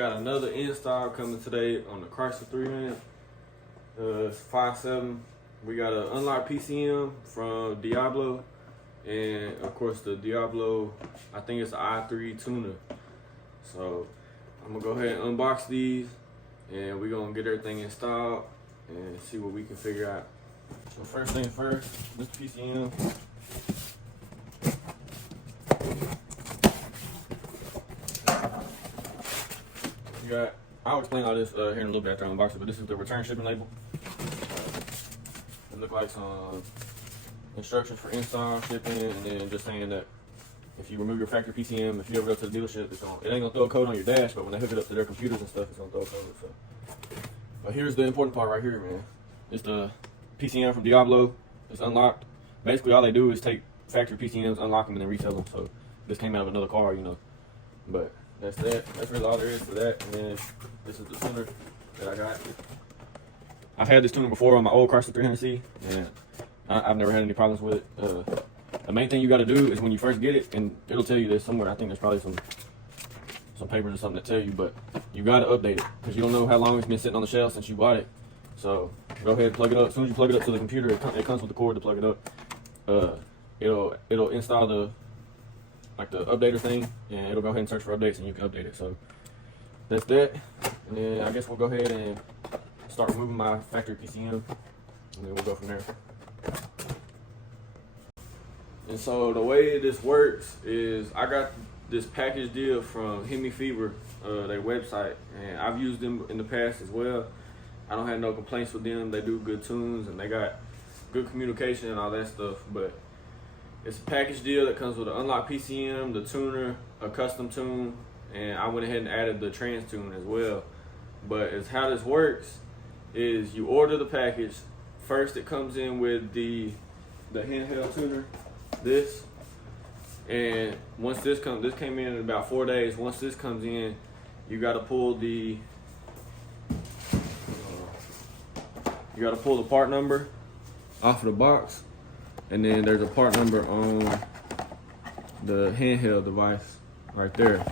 got another install coming today on the Chrysler 300. It's 5.7. We got an unlocked PCM from Diablo, and of course the Diablo, I think it's the i3 tuner. So I'm gonna go ahead and unbox these, and we're gonna get everything installed and see what we can figure out. So first thing first, this PCM. I'll explain all this here in a little bit after I unbox it, but this is the return shipping label. It look like some instructions for install, shipping, and then just saying that if you remove your factory PCM, if you ever go to the dealership, it ain't gonna throw a code on your dash, but when they hook it up to their computers and stuff, it's gonna throw a code. So. But here's the important part right here, man. It's the PCM from Diablo. It's unlocked. Basically, all they do is take factory PCMs, unlock them, and then resell them. So this came out of another car, you know. But that's that. That's really all there is to that. And then this is the tuner that I got. I've had this tuner before on my old Chrysler 300c, and I've never had any problems with it. The main thing you got to do is when you first get it, and it'll tell you this somewhere. I think there's probably some papers or something that tell you, but you got to update it because you don't know how long it's been sitting on the shelf since you bought it. So go ahead and plug it up. As soon as you plug it up to the computer, it comes with the cord to plug it up. It'll install the updater thing, and it'll go ahead and search for updates, and you can update it. So that's that. And then I guess we'll go ahead and start removing my factory PCM, and then we'll go from there. And so the way this works is I got this package deal from Hemi Fever, their website, and I've used them in the past as well. I don't have no complaints with them. They do good tunes, and they got good communication and all that stuff. But it's a package deal that comes with an unlocked PCM, the tuner, a custom tune, and I went ahead and added the trans tune as well. But it's how this works is you order the package. First it comes in with the handheld tuner, this. And once this came in about 4 days. Once this comes in, you gotta pull the part number off of the box. And then there's a part number on the handheld device right there.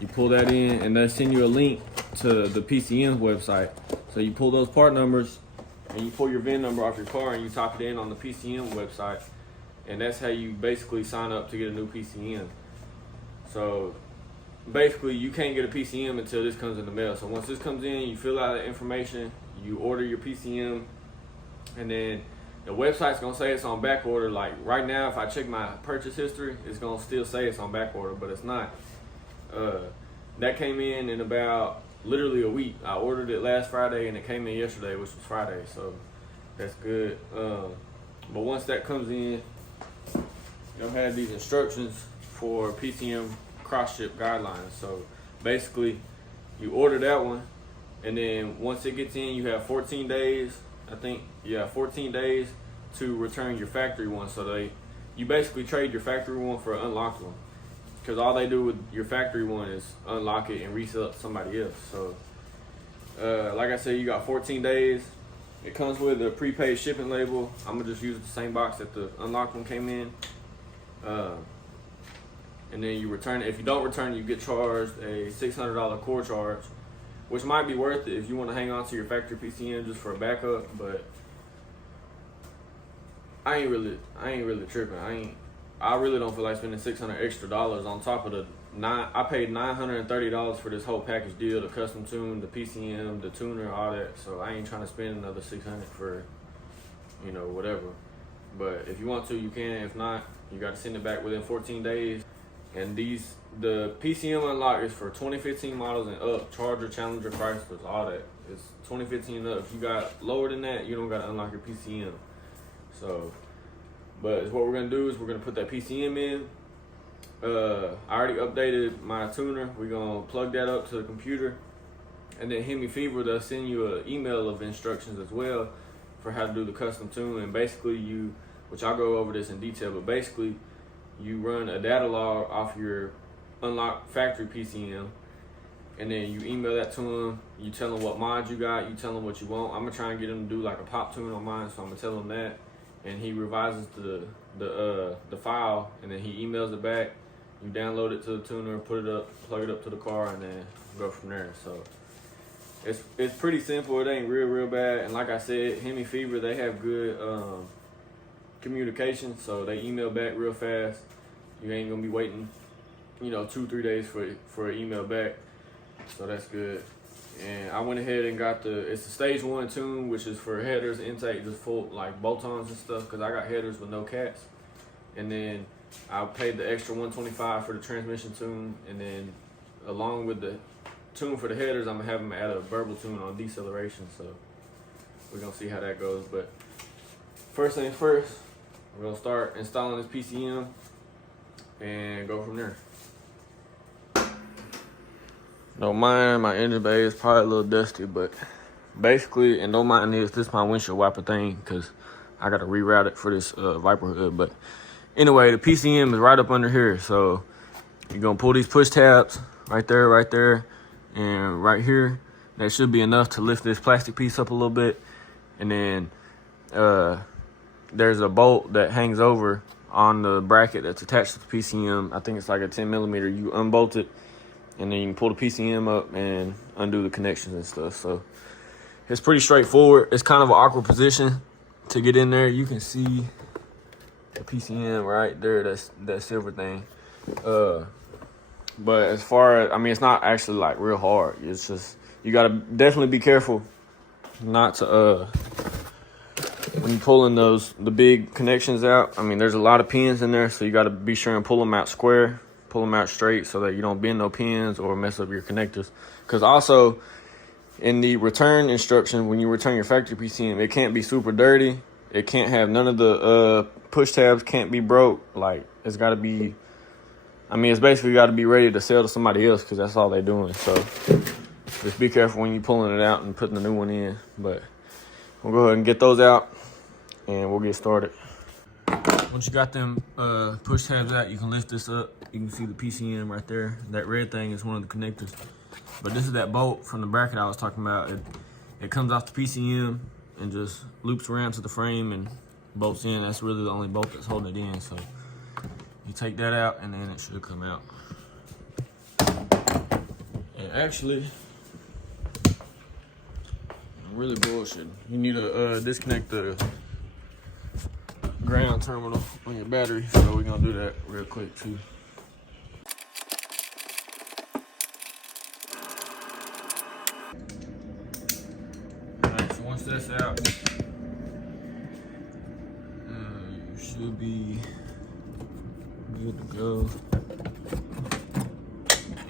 You pull that in, and they'll send you a link to the PCM website. So you pull those part numbers, and you pull your VIN number off your car, and you type it in on the PCM website. And that's how you basically sign up to get a new PCM. So basically, you can't get a PCM until this comes in the mail. So once this comes in, you fill out the information, you order your PCM, and then the website's gonna say it's on back order. Like right now, if I check my purchase history, it's gonna still say it's on back order, but it's not. That came in about literally a week. I ordered it last Friday, and it came in yesterday, which was Friday, so that's good. But once that comes in, you'll have these instructions for PCM cross-ship guidelines. So basically, you order that one, and then once it gets in, you have 14 days. I think, yeah, 14 days to return your factory one. So you basically trade your factory one for an unlocked one, because all they do with your factory one is unlock it and resell it to somebody else. So like I said, you got 14 days. It comes with a prepaid shipping label. I'm gonna just use the same box that the unlocked one came in. And then you return it. If you don't return it, you get charged a $600 core charge, which might be worth it if you want to hang on to your factory PCM just for a backup. But I ain't really tripping. I really don't feel like spending $600 extra on top of I paid $930 for this whole package deal, the custom tune, the PCM, the tuner, all that. So I ain't trying to spend another $600 for, whatever. But if you want to, you can. If not, you got to send it back within 14 days. And the PCM unlock is for 2015 models and up, Charger, Challenger, Chryslers, all that. It's 2015 and up. If you got lower than that, you don't got to unlock your PCM. So, but what we're gonna do is we're gonna put that PCM in. I already updated my tuner. We're gonna plug that up to the computer, and then Hemi Fever, they'll send you an email of instructions as well for how to do the custom tune. And basically which I'll go over this in detail, but basically you run a data log off your unlocked factory PCM, and then you email that to them. You tell them what mods you got, you tell them what you want. I'm gonna try and get him to do like a pop tune on mine, so I'm gonna tell him that, and he revises the file, and then he emails it back. You download it to the tuner, put it up, plug it up to the car, and then go from there. So it's pretty simple. It ain't real bad. And like I said, Hemi Fever, they have good communication, so they email back real fast. You ain't gonna be waiting, 2-3 days for an email back. So that's good. And I went ahead and got it's the stage 1 tune, which is for headers, intake, just full like bolt-ons and stuff, because I got headers with no cats. And then I paid the extra $125 for the transmission tune, and then along with the tune for the headers, I'm gonna have them add a BURBLE tune on deceleration. So we're gonna see how that goes. But first things first, we're gonna start installing this PCM and go from there. Don't mind my engine bay, it's probably a little dusty, but basically, and don't mind this is my windshield wiper thing, because I gotta reroute it for this Viper hood. But anyway, the PCM is right up under here, so you're gonna pull these push tabs right there, and right here. That should be enough to lift this plastic piece up a little bit. And then there's a bolt that hangs over on the bracket that's attached to the PCM. I think it's like a 10mm. You unbolt it, and then you can pull the PCM up and undo the connections and stuff. So it's pretty straightforward. It's kind of an awkward position to get in there. You can see the PCM right there, that's that silver thing. But as far as, it's not actually like real hard. It's just, you gotta definitely be careful not to, when you're pulling the big connections out. There's a lot of pins in there, so you gotta be sure and pull them out square, pull them out straight, so that you don't bend no pins or mess up your connectors. Because also, in the return instruction, when you return your factory PCM, it can't be super dirty. It can't have none of the push tabs can't be broke. Like, it's got to be, it's basically got to be ready to sell to somebody else, because that's all they're doing. So just be careful when you're pulling it out and putting the new one in. But we'll go ahead and get those out, and we'll get started. Once you got them push tabs out, you can lift this up. You can see the PCM right there. That red thing is one of the connectors. But this is that bolt from the bracket I was talking about. It comes off the PCM and just loops around to the frame and bolts in. That's really the only bolt that's holding it in. So you take that out, and then it should come out. And actually, I'm really bullshitting. You need to disconnect the ground terminal on your battery. So we're gonna do that real quick too. Alright, so once that's out, you should be good to go.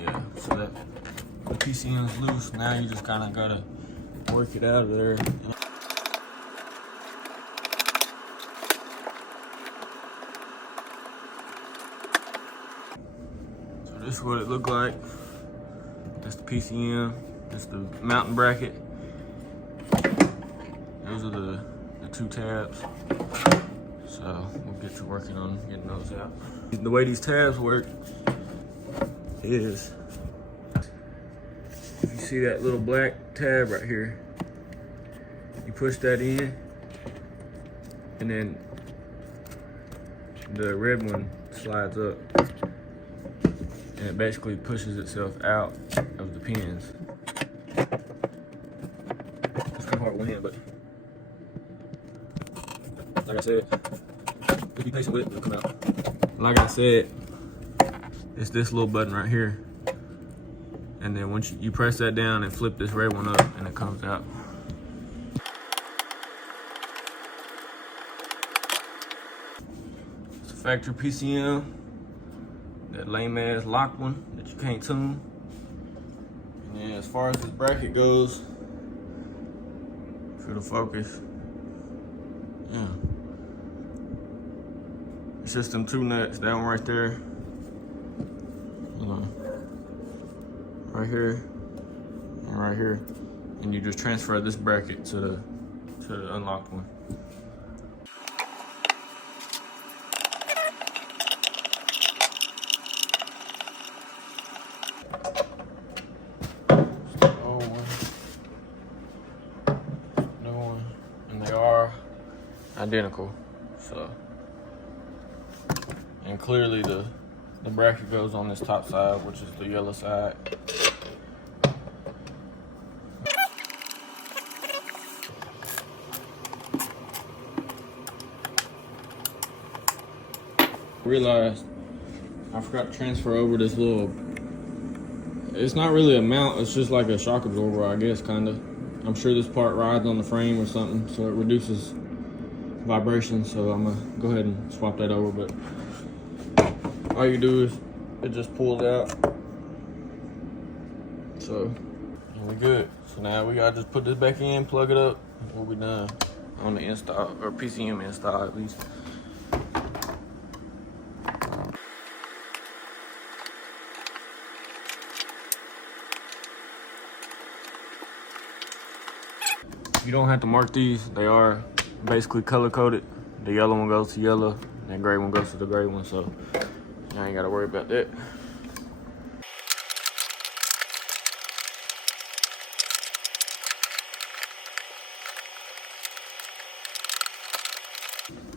Yeah, so that the PCM is loose. Now you just kind of gotta work it out of there. So this is what it looked like. That's the PCM. That's the mounting bracket. Those are the two tabs. So we'll get to working on getting those out. The way these tabs work is, if you see that little black tab right here, you push that in, and then the red one slides up, and it basically pushes itself out of the pins. It's kind of hard with one hand, but like I said, just be patient with it, it'll come out. Like I said, it's this little button right here. And then once you press that down and flip this red one up, and it comes out. It's a factory PCM, that lame ass lock one that you can't tune. And then as far as this bracket goes, for the focus, yeah. It's just them two nuts, that one right there, right here, and right here. And you just transfer this bracket to the unlocked one. New one, and they are identical. So, and clearly the the bracket goes on this top side, which is the yellow side. Realized I forgot to transfer over this little, it's not really a mount, it's just like a shock absorber, I guess, kind of. I'm sure this part rides on the frame or something, so it reduces vibration, so I'm gonna go ahead and swap that over. But all you do is it just pulls out, so and we good. So now we gotta just put this back in, plug it up, and we'll be done on the install, or PCM install at least. You don't have to mark these, they are basically color coded. The yellow one goes to yellow, and the gray one goes to the gray one, so I ain't gotta worry about that.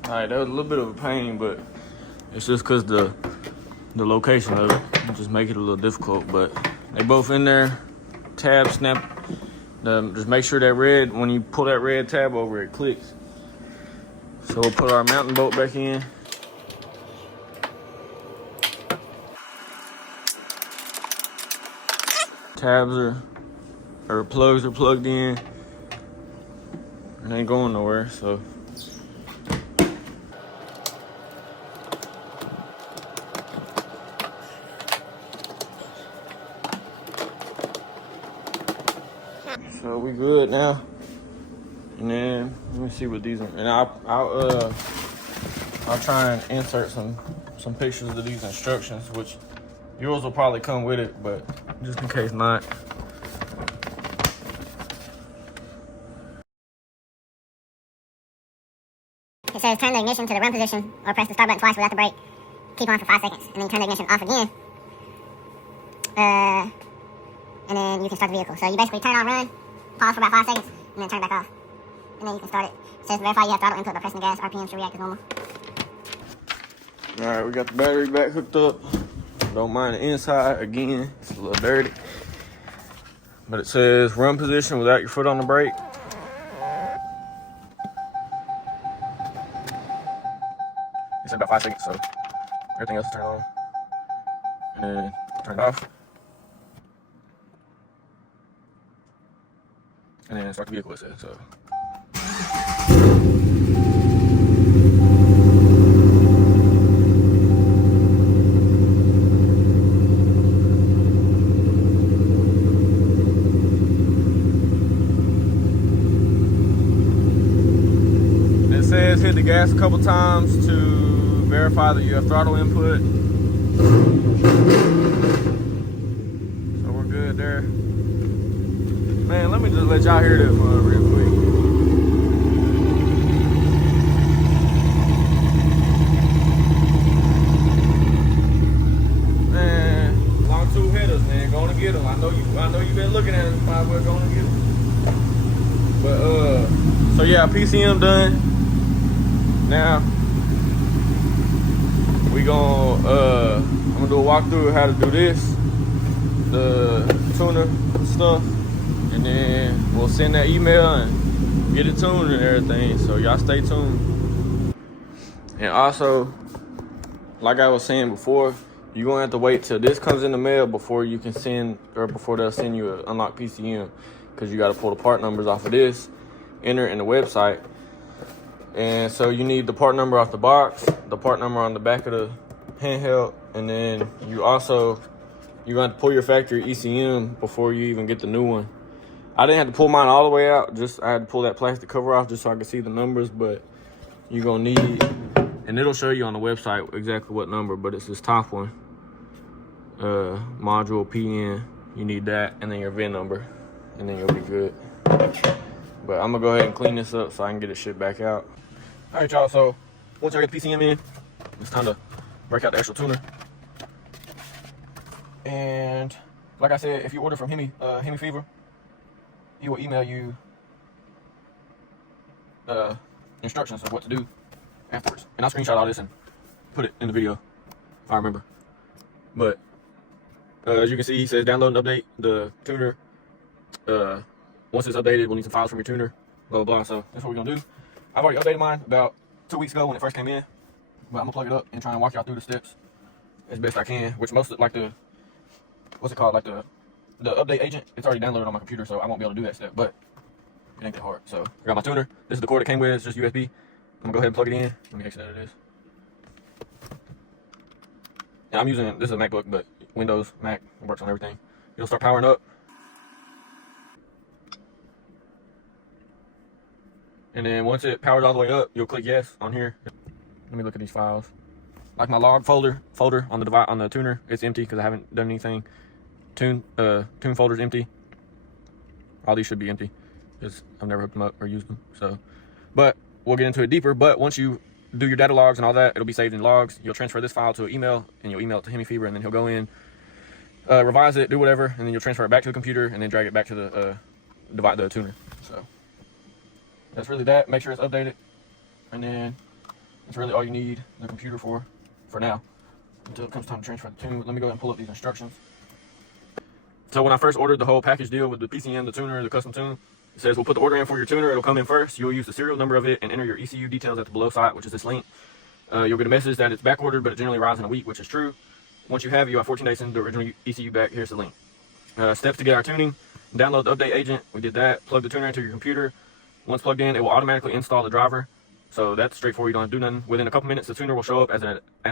All right, that was a little bit of a pain, but it's just cause the location of it just make it a little difficult, but they both in there. Tab snap, just make sure that red, when you pull that red tab over, it clicks. So we'll put our mountain bolt back in. Tabs or plugs are plugged in. It ain't going nowhere, so. So we good now. And then let me see what these are. And I'll try and insert some pictures of these instructions, which yours will probably come with it, but just in case not. It says turn the ignition to the run position or press the start button twice without the brake. Keep on for 5 seconds and then turn the ignition off again. And then you can start the vehicle. So you basically turn on run, pause for about 5 seconds, and then turn it back off. And then you can start it. It says verify you have throttle input by pressing the gas. RPM should react as normal. All right, we got the battery back hooked up. Don't mind the inside. Again, it's a little dirty. But it says run position without your foot on the brake. It said about 5 seconds, so everything else is turned on. And then turn it off. And then start the vehicle, it says, so. It says hit the gas a couple times to verify that you have throttle input. So we're good there. Man, let me just let y'all hear this one real quick. Man, long two headers, man, going to get them. I know you've been looking at them, probably we're going to get them. But so yeah, PCM done. Now we I'm gonna do a walkthrough of how to do this, the tuner stuff. And then we'll send that email and get it tuned and everything. So y'all stay tuned. And also, like I was saying before, you're gonna have to wait till this comes in the mail before you can send, or before they'll send you an unlocked PCM, because you got to pull the part numbers off of this, enter it in the website. And so you need the part number off the box, the part number on the back of the handheld, and then you're gonna have to pull your factory ECM before you even get the new one. I didn't have to pull mine all the way out, I had to pull that plastic cover off just so I could see the numbers, but you're gonna need, and it'll show you on the website exactly what number, but it's this top one, module PN, you need that, and then your VIN number, and then you'll be good. But I'm gonna go ahead and clean this up so I can get it shipped back out. All right, y'all, so once I get the PCM in, it's time to break out the actual tuner. And like I said, if you order from Hemi Fever, he will email you instructions of what to do afterwards. And I'll screenshot all this and put it in the video if I remember. But as you can see, it says download and update the tuner. Once it's updated, we'll need some files from your tuner, blah, blah, blah. So that's what we're gonna do. I've already updated mine about 2 weeks ago when it first came in, but I'm gonna plug it up and try and walk y'all through the steps as best I can, which most of, like the, what's it called, like the update agent, it's already downloaded on my computer, so I won't be able to do that step, but it ain't that hard. So I got my tuner. This is the cord it came with, it's just USB. I'm gonna go ahead and plug it in. Let me exit out of this. And I'm using, this is a MacBook, but Windows, Mac, it works on everything. It'll start powering up. And then once it powers all the way up, you'll click yes on here. Let me look at these files. Like my log folder on the tuner, it's empty because I haven't done anything. Tune folder's empty. All these should be empty because I've never hooked them up or used them. So, but we'll get into it deeper. But once you do your data logs and all that, it'll be saved in logs. You'll transfer this file to an email, and you'll email it to Hemi Fever, and then he'll go in, revise it, do whatever, and then you'll transfer it back to the computer, and then drag it back to the tuner. So that's really that. Make sure it's updated, and then that's really all you need the computer for now, until it comes time to transfer the tune. Let me go ahead and pull up these instructions. So when I first ordered the whole package deal with the PCM, the tuner, the custom tune, it says we'll put the order in for your tuner. It'll come in first. You'll use the serial number of it and enter your ECU details at the below site, which is this link. You'll get a message that it's back ordered, but it generally arrives in a week, which is true. Once you have it, you have 14 days to send the original ECU back. Here's the link. Steps to get our tuning. Download the update agent. We did that. Plug the tuner into your computer. Once plugged in, it will automatically install the driver. So that's straightforward. You don't have to do nothing. Within a couple minutes, the tuner will show up as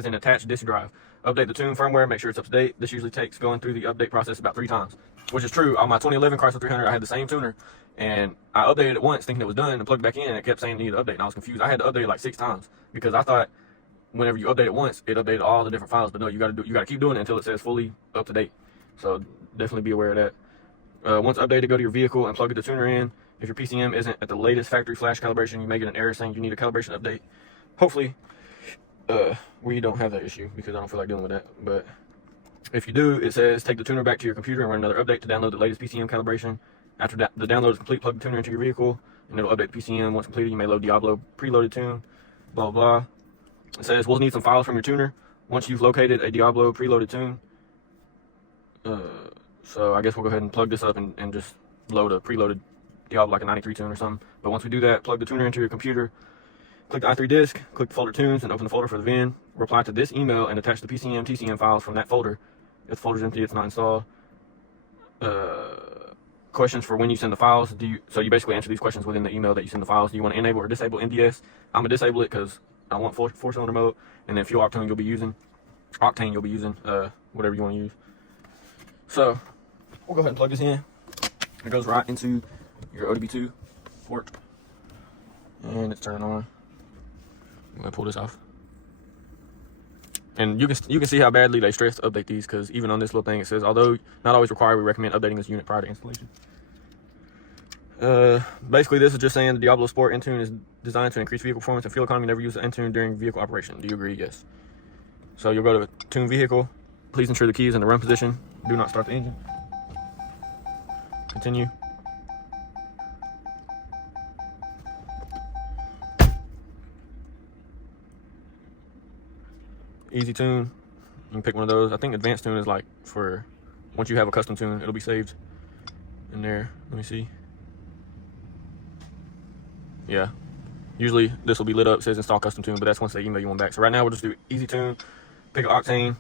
an attached disk drive. Update the tune firmware. Make sure it's up to date. This usually takes going through the update process about 3 times, which is true. On my 2011 Chrysler 300, I had the same tuner, and I updated it once thinking it was done and plugged it back in, and it kept saying it needed to update, and I was confused. I had to update it like 6 times because I thought whenever you update it once, it updated all the different files, but no, you gotta keep doing it until it says fully up to date. So definitely be aware of that. Once updated, go to your vehicle and plug the tuner in. If your PCM isn't at the latest factory flash calibration, you may get an error saying you need a calibration update. Hopefully, we don't have that issue because I don't feel like dealing with that. But if you do, it says take the tuner back to your computer and run another update to download the latest PCM calibration. After the download is complete, plug the tuner into your vehicle and it'll update the PCM. Once completed, you may load Diablo preloaded tune, blah, blah, blah. It says we'll need some files from your tuner once you've located a Diablo preloaded tune. So I guess we'll go ahead and plug this up and just load a preloaded Diablo, like a 93 tune or something. But once we do that, plug the tuner into your computer, click the i3 disk, click the folder tunes, and open the folder for the VIN. Reply to this email and attach the PCM, TCM files from that folder. If the folder's empty, it's not installed. Questions for when you send the files. So you basically answer these questions within the email that you send the files. Do you want to enable or disable MDS? I'm gonna disable it because I want 4-cylinder mode, and then fuel octane you'll be using, whatever you want to use. So we'll go ahead and plug this in. It goes right into your ODB2 port, and it's turning on. I'm gonna pull this off, and you can see how badly they stress to update these, because even on this little thing it says, although not always required, we recommend updating this unit prior to installation. Basically this is just saying the Diablo Sport Intune is designed to increase vehicle performance and fuel economy. Never use the Intune during vehicle operation. Do you agree? Yes. So you'll go to tune vehicle. Please ensure the key is in the run position. Do not start the engine. Continue. Easy tune, you can pick one of those. I think advanced tune is like for once you have a custom tune, it'll be saved in there. Let me see. Yeah, usually this will be lit up, it says install custom tune, but that's once they email you one back. So right now we'll just do easy tune, pick an octane.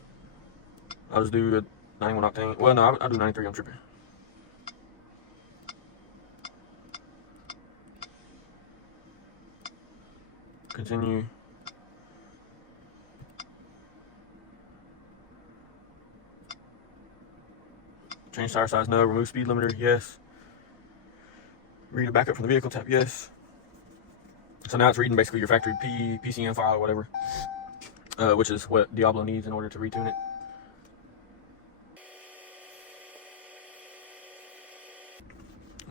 I'll just do the 91 octane. Well, no, I'll do 93, I'm tripping. Continue. Change tire size, no. Remove speed limiter, yes. Read a backup from the vehicle, tap yes. So now it's reading basically your factory PCM file or whatever, which is what Diablo needs in order to retune it.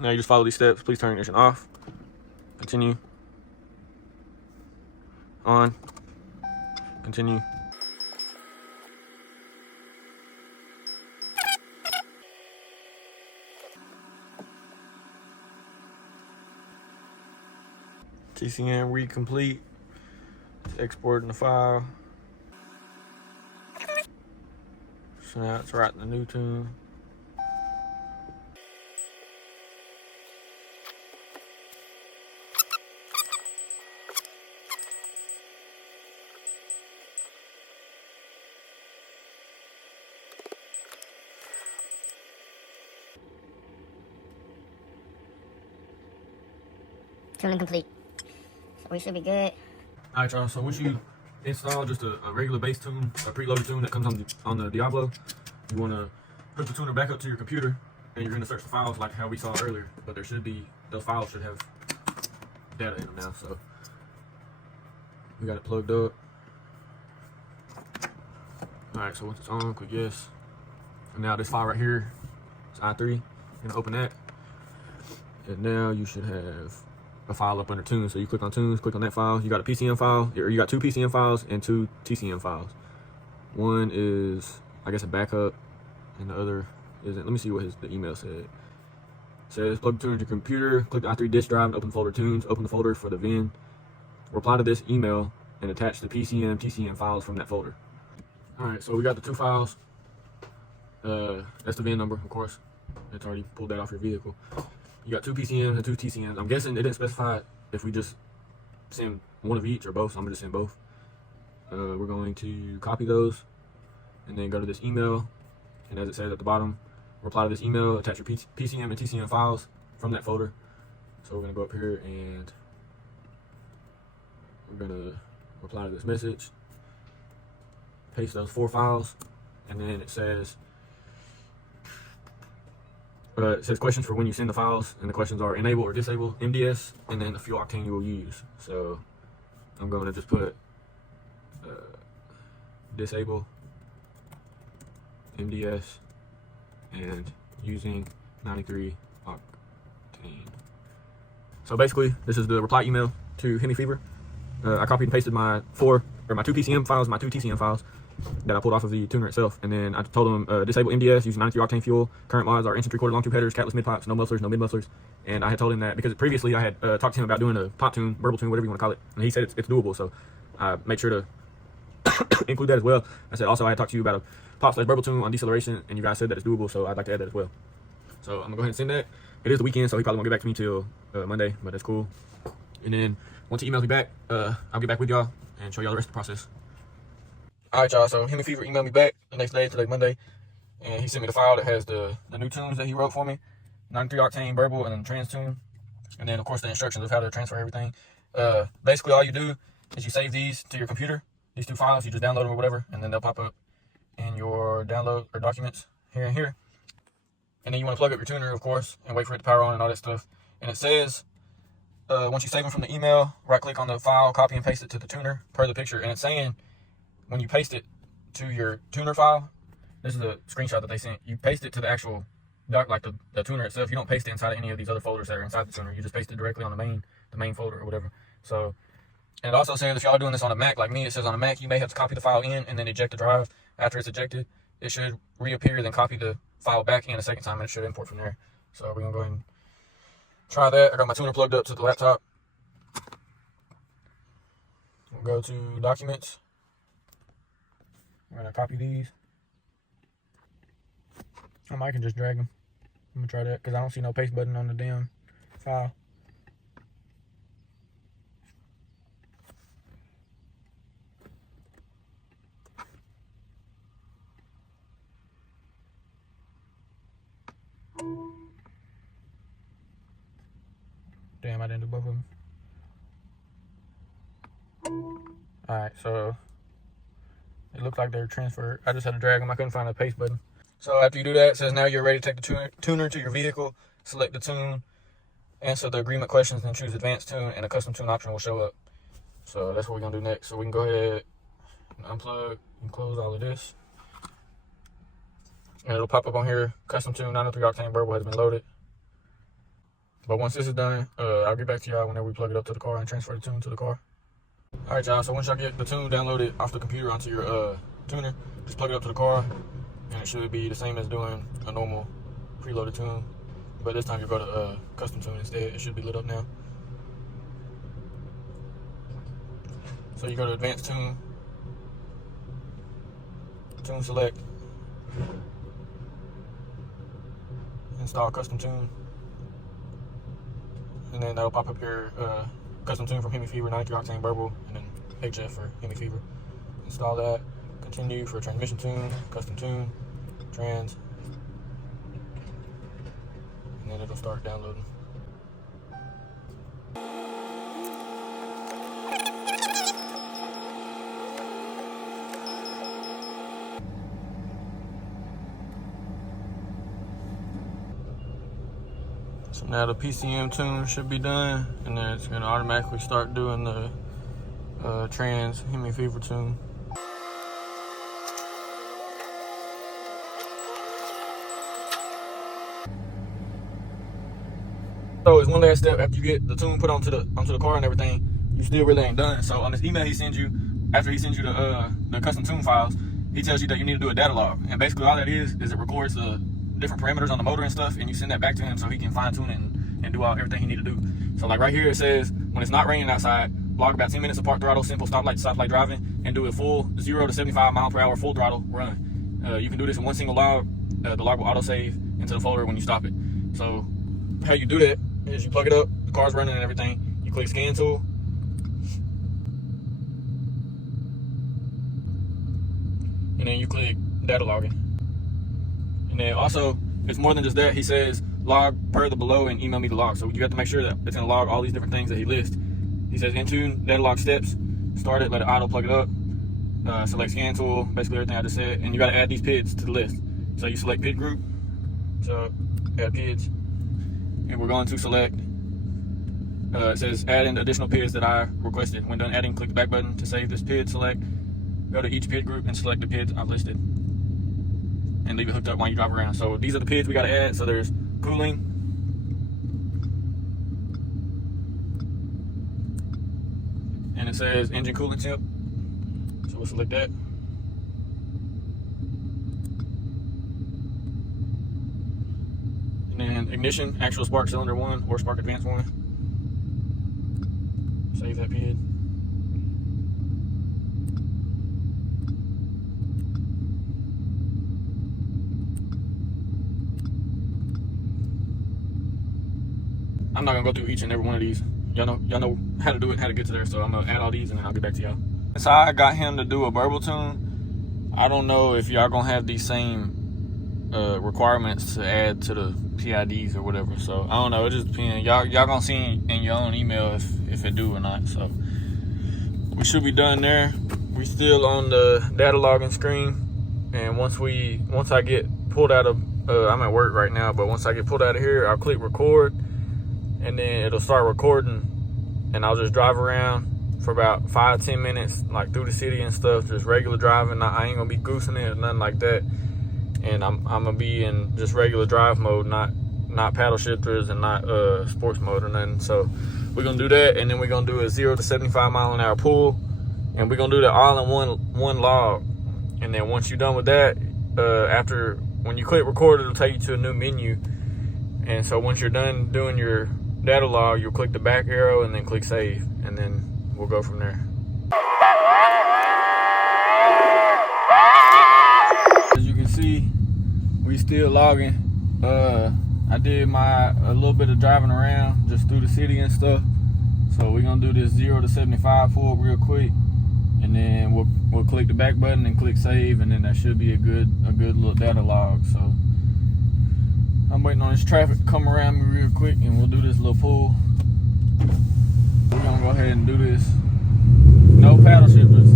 Now you just follow these steps. Please turn ignition off. Continue. On. Continue. TCM read complete. Exporting the file. So now it's writing the new tune. Tuning complete. So we should be good. Alright, y'all, so once you install just a regular bass tune, a preloaded tune that comes on the Diablo, you want to hook the tuner back up to your computer, and you're going to search for files like how we saw earlier. But there should be, those files should have data in them now. So we got it plugged up. Alright, so once it's on, click yes. And now this file right here is I3. You're going to open that. And now you should have a file up under tunes. So you click on tunes, click on that file. You got a PCM file, or you got 2 PCM files and 2 TCM files. One is, I guess, a backup, and the other isn't. Let me see what the email said. It says plug the tuner to your computer, click the i3 disk drive, and open the folder tunes. Open the folder for the VIN. Reply to this email and attach the PCM, TCM files from that folder. Alright, so we got the 2 files. That's the VIN number, of course. It's already pulled that off your vehicle. You got 2 PCMs and 2 TCMs. I'm guessing it didn't specify if we just send one of each or both, so I'm going to send both. We're going to copy those and then go to this email. And as it says at the bottom, reply to this email, attach your PCM and TCM files from that folder. So we're going to go up here and we're going to reply to this message, paste those 4 files, and then it says questions for when you send the files, and the questions are enable or disable MDS, and then the fuel octane you will use. So I'm going to just put disable MDS and using 93 octane. So basically, this is the reply email to Hemi Fever. I copied and pasted my 2 PCM files, my 2 TCM files that I pulled off of the tuner itself, and then I told them disable MDS, use 93 octane fuel. Current mods are inch and 3/4 long tube headers, catless mid pipes, no mufflers, no mid mufflers. And I had told him that because previously I had talked to him about doing a pop tune, BURBLE tune, whatever you want to call it, and he said it's doable. So I made sure to include that as well. I said also I had talked to you about a pop/BURBLE tune on deceleration, and you guys said that it's doable, so I'd like to add that as well. So I'm gonna go ahead and send that. It is the weekend, so he probably won't get back to me till Monday, but that's cool. And then once he emails me back, I'll get back with y'all and show y'all the rest of the process. Alright, y'all, so Hemi Fever emailed me back the next day, today Monday, and he sent me the file that has the new tunes that he wrote for me, 93 octane, BURBLE, and then trans tune, and then of course the instructions of how to transfer everything. Basically all you do is you save these to your computer, these 2 files, you just download them or whatever, and then they'll pop up in your download or documents here and here. And then you want to plug up your tuner, of course, and wait for it to power on and all that stuff. And it says, once you save them from the email, right click on the file, copy and paste it to the tuner per the picture, and it's saying, when you paste it to your tuner file, this is a screenshot that they sent. You paste it to the actual doc, like the tuner itself. You don't paste it inside of any of these other folders that are inside the tuner. You just paste it directly on the main folder or whatever. So, and it also says if y'all are doing this on a Mac like me, it says on a Mac you may have to copy the file in and then eject the drive. After it's ejected, it should reappear, then copy the file back in a second time, and it should import from there. So we're gonna go ahead and try that. I got my tuner plugged up to the laptop. We'll go to documents. I'm gonna copy these. I might can just drag them. I'm gonna try that because I don't see no paste button on the damn file. Damn, I didn't do both of them. Alright, so it looked like they were transferred. I just had to drag them. I couldn't find a paste button. So after you do that, it says now you're ready to take the tuner to your vehicle. Select the tune, answer the agreement questions, then choose advanced tune, and a custom tune option will show up. So that's what we're gonna do next. So we can go ahead and unplug and close all of this. And it'll pop up on here, custom tune 903 octane BURBLE has been loaded. But once this is done, I'll get back to y'all whenever we plug it up to the car and transfer the tune to the car. Alright y'all, so once y'all get the tune downloaded off the computer onto your tuner, just plug it up to the car, and it should be the same as doing a normal preloaded tune. But this time you go to custom tune instead. It should be lit up now. So you go to advanced tune, tune select, Install custom tune, and then that'll pop up here, custom tune from Hemi Fever, 93 octane BURBLE, and then HF for Hemi Fever. Install that. Continue for transmission tune, custom tune, trans, and then it'll start downloading. So now the PCM tune should be done, and then it's gonna automatically start doing the trans Hemi Fever tune. So it's one last step after you get the tune put onto the car and everything. You still really ain't done. So on this email he sends you, after he sends you the custom tune files, he tells you that you need to do a data log. And basically all that is it records the different parameters on the motor and stuff, and you send that back to him so he can fine tune it and do everything he need to do. So like right here it says, when it's not raining outside, log about 10 minutes of park throttle, simple stoplight to stoplight driving, and do a full 0 to 75 mile per hour full throttle run. You can do this in one single log. The log will auto save into the folder when you stop it. So how you do that is you plug it up, the car's running and everything, you click scan tool, and then you click data logging. And then also, it's more than just that. He says log per the below and email me the log. So you have to make sure that it's gonna log all these different things that he lists. He says in tune, data log steps, start it, let it auto plug it up, select scan tool, basically everything I just said, and you gotta add these PIDs to the list. So you select PID group, so add PIDs, and we're going to select, it says add in additional PIDs that I requested. When done adding, click the back button to save this PID, select, go to each PID group and select the PIDs I've listed, and leave it hooked up while you drive around. So these are the PIDs we gotta add. So there's cooling, and it says engine coolant temp, so we'll select that. And then ignition, actual spark cylinder 1 or spark advance 1. Save that PID. I'm not gonna go through each and every one of these. Y'all know how to do it, how to get to there. So I'm gonna add all these and then I'll get back to y'all. So I got him to do a BURBLE tune. I don't know if y'all gonna have these same requirements to add to the PIDs or whatever. So I don't know. It just depends. Y'all gonna see in your own email if it do or not. So we should be done there. We still on the data logging screen, and once I get pulled out of, I'm at work right now, but once I get pulled out of here, I'll click record, and then it'll start recording, and I'll just drive around for about 5-10 minutes, like through the city and stuff, just regular driving. I ain't gonna be goosing it or nothing like that. And I'm gonna be in just regular drive mode, not paddle shifters and not sports mode or nothing. So we're gonna do that, and then we're gonna do a 0 to 75 mile an hour pull, and we're gonna do that all in one log. And then once you're done with that, when you click record, it'll take you to a new menu. And so once you're done doing your data log, you'll click the back arrow and then click save, and then we'll go from there. As you can see, we still logging. I did a little bit of driving around just through the city and stuff. So we're gonna do this 0 to 75 pull real quick, and then we'll click the back button and click save, and then that should be a good little data log. So I'm waiting on this traffic to come around me real quick, and we'll do this little pull. We're gonna go ahead and do this. No paddle shifters.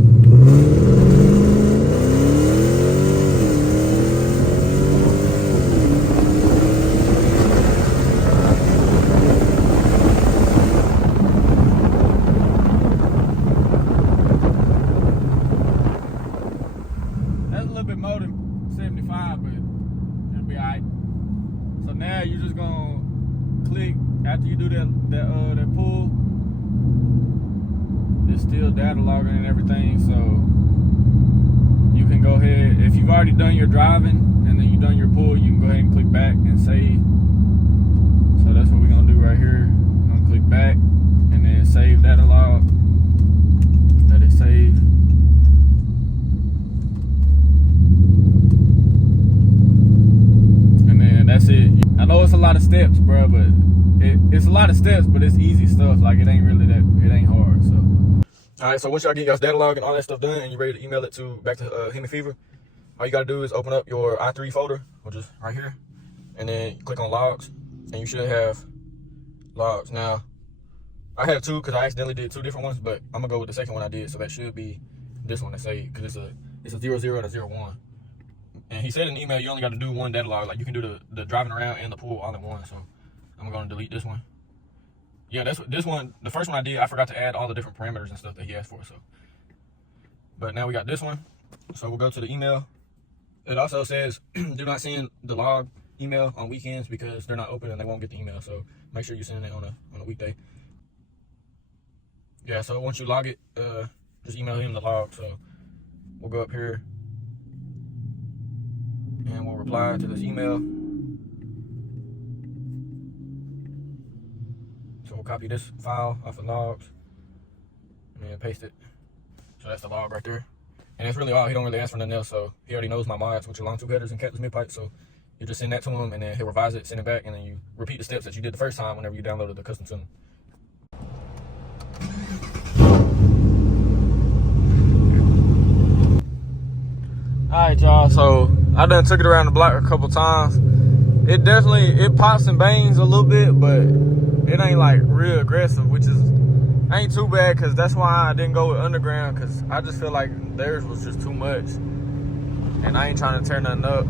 That's a little bit more than 75, but it'll be alright. So now you're just gonna click after you do that pull. It's still data logging and everything, so you can go ahead, if you've already done your driving and then you've done your pull, you can go ahead and click back and save. So that's what we're gonna do right here. I'm gonna click back and then save data log. Let it save. lot of steps, bro, but it's a lot of steps, but it's easy stuff. Like, it ain't really it ain't hard, so. All right, so once y'all get y'all's data log and all that stuff done and you're ready to email it back to Hemi Fever, all you gotta do is open up your i3 folder, which is right here, and then click on logs, and you should have logs. Now, I have two because I accidentally did two different ones, but I'm gonna go with the second one I did, so that should be this one to say, because it's a 00 and a 01. And he said in the email you only got to do one data log, like you can do the driving around and the pool all in one. So I'm gonna delete this one. Yeah, this one, the first one I did, I forgot to add all the different parameters and stuff that he asked for. So, but now we got this one. So we'll go to the email. It also says do not send the log email on weekends because they're not open and they won't get the email. So make sure you send it on a weekday. Yeah, so once you log it, just email him the log. So we'll go up here and we'll reply to this email. So we'll copy this file off the logs and then paste it. So that's the log right there. And that's really all. He don't really ask for nothing else. So he already knows my mods, which are long tube headers and catless mid pipes. So you just send that to him and then he'll revise it, send it back, and then you repeat the steps that you did the first time whenever you downloaded the custom tune. Alright, y'all, so I done took it around the block a couple times. It pops and bangs a little bit, but it ain't like real aggressive, which ain't too bad, because that's why I didn't go with underground, because I just feel like theirs was just too much and I ain't trying to tear nothing up.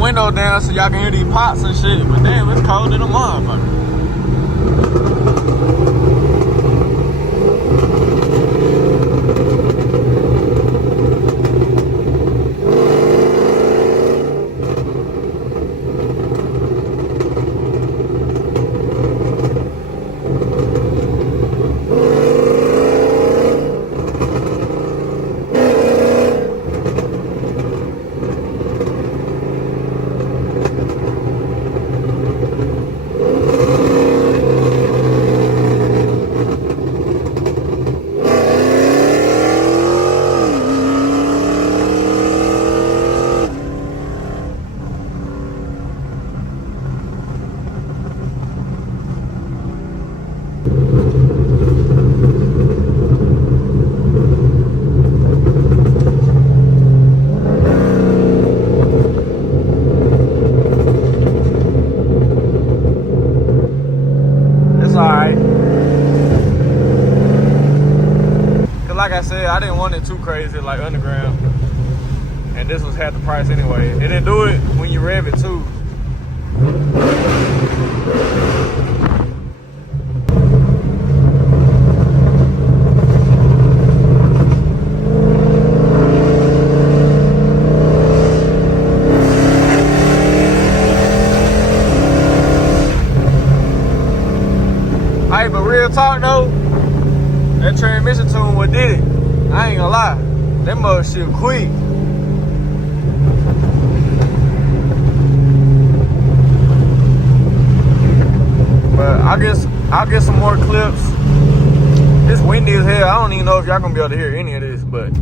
Window down so y'all can hear these pots and shit, but damn, it's cold in the motherfucker. Like I said, I didn't want it too crazy like underground, and this was half the price anyway. It didn't do it when you rev it too. Hey, but real talk though, that transmission tune what did it. I ain't gonna lie. That mother shit quick. But I'll get some more clips. It's windy as hell. I don't even know if y'all gonna be able to hear any of this, but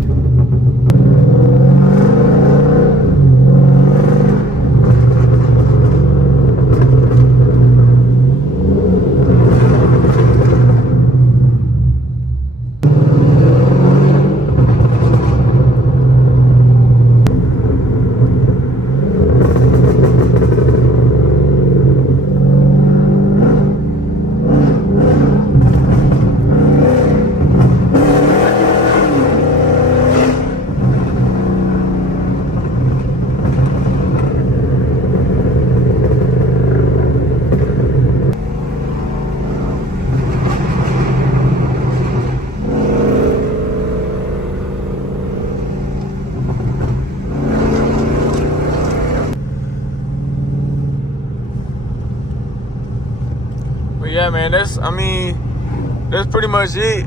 yeah, man, that's pretty much it.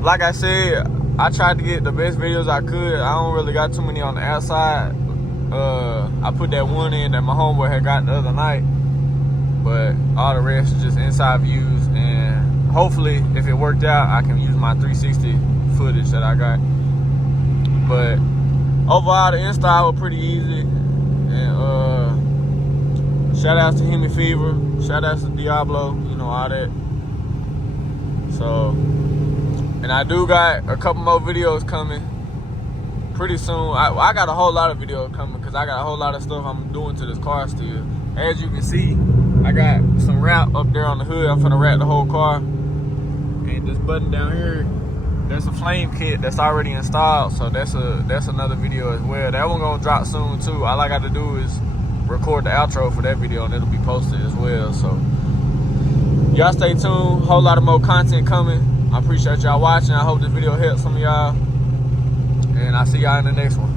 Like I said, I tried to get the best videos I could. I don't really got too many on the outside. I put that one in that my homeboy had got the other night, but all the rest is just inside views, and hopefully if it worked out, I can use my 360 footage that I got. But overall, the install was pretty easy, and shout outs to Hemi Fever, shout outs to Diablo, you know, all that. So, and I do got a couple more videos coming pretty soon. I got a whole lot of videos coming because I got a whole lot of stuff I'm doing to this car still. As you can see, I got some wrap up there on the hood. I'm finna wrap the whole car. And this button down here, there's a flame kit that's already installed, so that's another video as well. That one gonna drop soon too. All I got to do is record the outro for that video, and it'll be posted as well. So y'all stay tuned. Whole lot of more content coming. I appreciate y'all watching. I hope this video helped some of y'all, and I'll see y'all in the next one.